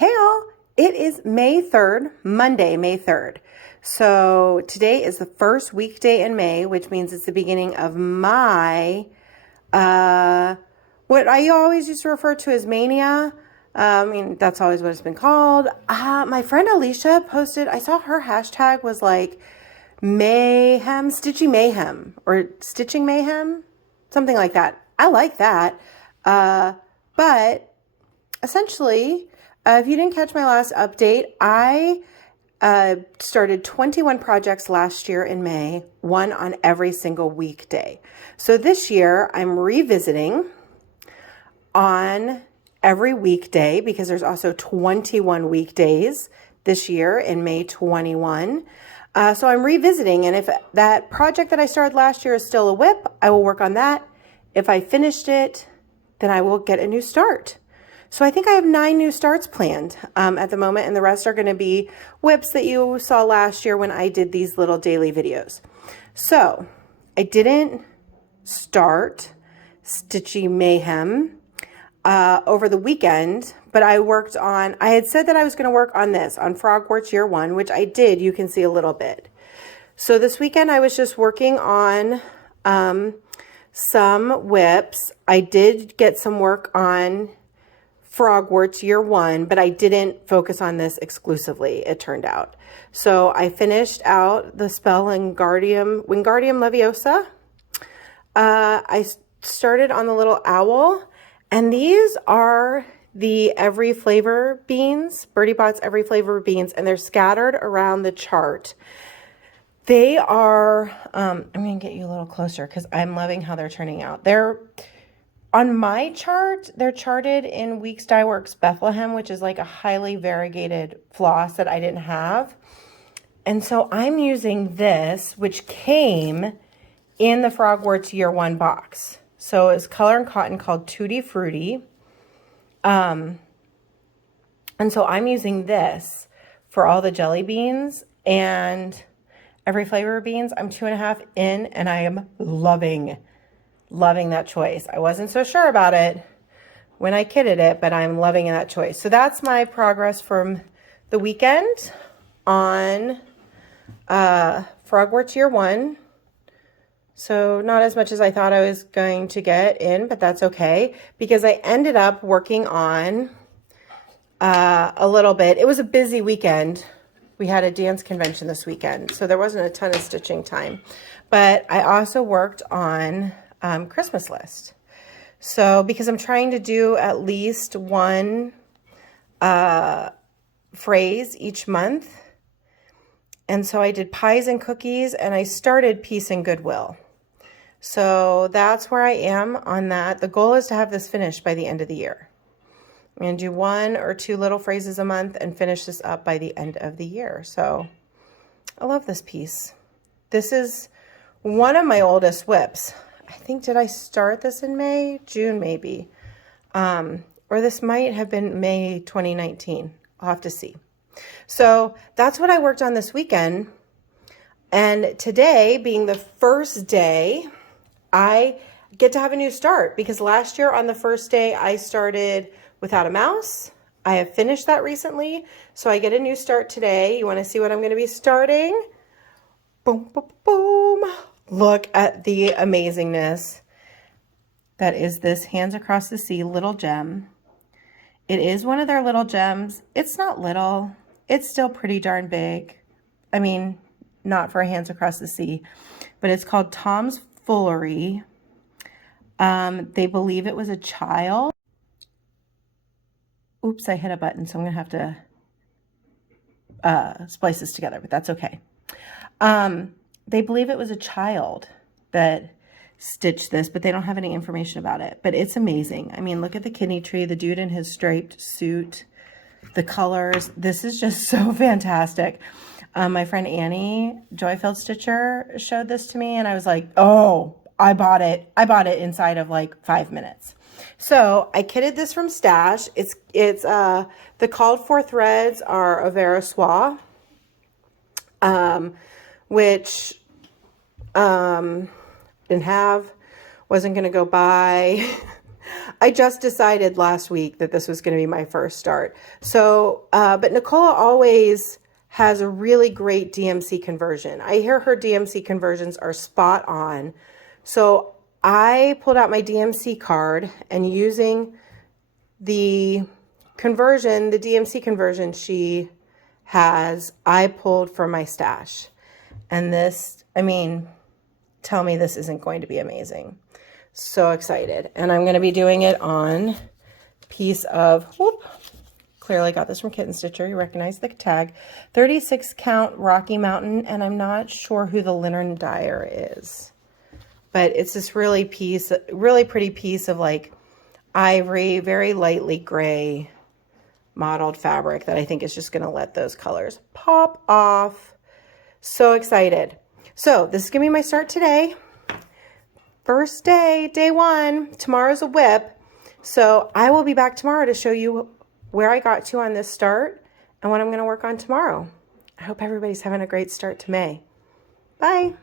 Hey all, it is May 3rd, Monday, May 3rd. So today is the first weekday in May, which means it's the beginning of my, uh, what I always used to refer to as mania. That's always what it's been called. My friend Alicia posted, I saw her hashtag was like Mayhem, Stitching Mayhem, or Stitching Mayhem, something like that. I like that. But essentially, if you didn't catch my last update, I started 21 projects last year in May, one on every single weekday. So this year I'm revisiting on every weekday because there's also 21 weekdays this year in May 21. So I'm revisiting, and if that project that I started last year is still a whip, I will work on that. If I finished it, then I will get a new start. So I think I have 9 new starts planned at the moment, and the rest are going to be whips that you saw last year when I did these little daily videos. So I didn't start Stitchy Mayhem over the weekend, but I had said that I was going to work on this, on Frogwarts Year 1, which I did. You can see a little bit. So this weekend I was just working on some whips. I did get some work on Frogwarts Year 1, but I didn't focus on this exclusively, it turned out. So I finished out the spell Wingardium Leviosa. I started on the little owl, and these are the Every Flavor beans, Birdie Bot's Every Flavor beans, and they're scattered around the chart. They are, I'm going to get you a little closer because I'm loving how they're turning out. On my chart, they're charted in Weeks Dye Works Bethlehem, which is like a highly variegated floss that I didn't have. And so I'm using this, which came in the Frogwarts Year 1 box. So it's color and cotton called Tutti Frutti. And so I'm using this for all the jelly beans and Every Flavor beans. I'm 2.5 in, and I am loving that choice. I wasn't so sure about it when I kitted it, but I'm loving that choice. So that's my progress from the weekend on Frogwarts Year 1. So not as much as I thought I was going to get in, but that's okay because I ended up working on a little bit. It was a busy weekend. We had a dance convention this weekend, so there wasn't a ton of stitching time. But I also worked on Christmas list. So because I'm trying to do at least one phrase each month. And so I did pies and cookies, and I started peace and goodwill. So that's where I am on that. The goal is to have this finished by the end of the year. I'm going to do 1 or 2 little phrases a month and finish this up by the end of the year. So I love this piece. This is one of my oldest whips. I think, did I start this in May? June, maybe. Or this might have been May 2019. I'll have to see. So that's what I worked on this weekend. And today, being the first day, I get to have a new start because last year on the first day, I started without a mouse. I have finished that recently. So I get a new start today. You want to see what I'm going to be starting? Boom, boom, boom. Look at the amazingness that is this Hands Across the Sea little gem. It is one of their little gems. It's not little. It's still pretty darn big. I mean, not for Hands Across the Sea, but it's called Tom's Foolery. They believe it was a child. Oops, I hit a button, so I'm going to have to splice this together, but that's okay. They believe it was a child that stitched this, but they don't have any information about it. But it's amazing. I mean, look at the kidney tree, the dude in his striped suit, the colors. This is just so fantastic. My friend Annie, Joyfield Stitcher, showed this to me, and I was like, oh, I bought it. I bought it inside of like 5 minutes. So I kitted this from Stash. It's the called for threads are Avera Soie, which didn't have, wasn't going to go buy. I just decided last week that this was going to be my first start. So, but Nicola always has a really great DMC conversion. I hear her DMC conversions are spot on. So I pulled out my DMC card and using the conversion, the DMC conversion she has, I pulled from my stash. And this, I mean, tell me this isn't going to be amazing. So excited. And I'm going to be doing it on piece of, whoop, clearly got this from Kitten Stitcher. You recognize the tag. 36 count Rocky Mountain. And I'm not sure who the linen dyer is. But it's this really pretty piece of like ivory, very lightly gray mottled fabric that I think is just going to let those colors pop off. So excited. So this is going to be my start today. First day, day one. Tomorrow's a whip. So I will be back tomorrow to show you where I got to on this start and what I'm going to work on tomorrow. I hope everybody's having a great start to May. Bye.